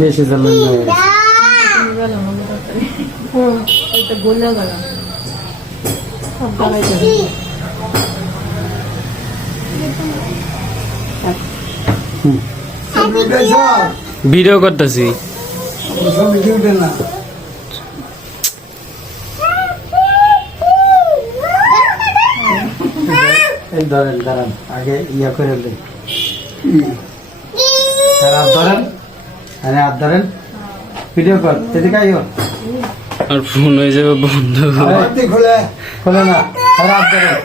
বেশি জ্বালান ভিডিও করতেছি ধরেন দাঁড়ান আগে ইয়া করে হাত ধরেন হাত ধরেন ভিডিও কর এদিকে আইও আর ফোন হয়ে যাবে বন্ধ খোলে খোলে না হাত ধরেন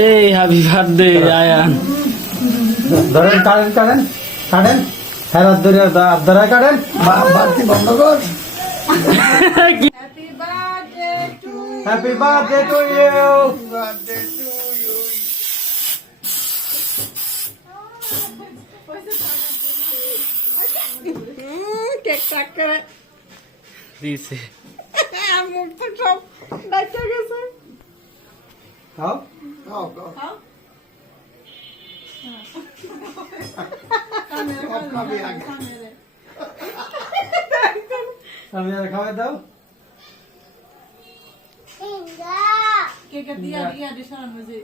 এই হ্যাপি বার্থডে আয়ান ধরেন কাটেন কাটেন কাটেন হ্যাঁ হাত ধরে হাত ধরে কাটেন বাড়তি বন্ধ কর happy birthday to you cake cut করে দিছে মুখ তো সব ডাক্তার গেছে খাও খাও খাও আমি আর খাওয়াই দাও কেক দিয়া দিয়া দিশার মধ্যে